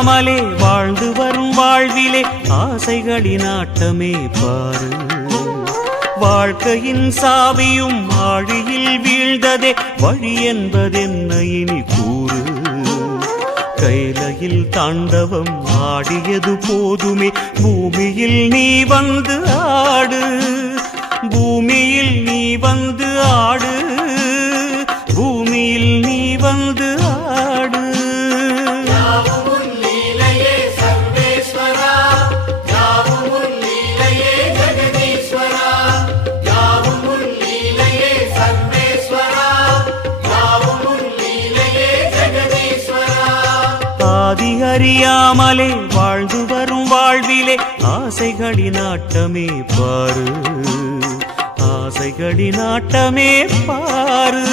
அறியாமலே வாழ்ந்து வரும் வாழ்விலே ஆசைகளின் ஆட்டமே பாரு. வாழ்க்கையின் சாவியும் ஆழியில் வீழ்ந்ததே வழி என்பதென்ன இனி கூறு. கைலையில் தாண்டவம் ஆடியது போதுமே பூமியில் நீ வந்து ஆடு. பூமியில் நீ வந்து ஆடு. பூமியில் நீ வந்து ஆடு. ஆதி அறியாமலே வாழ்ந்து வரும் வாழ்விலே ஆசைகளின் ஆட்டமே பாரு. ஆசைகளின் ஆட்டமே பாரு.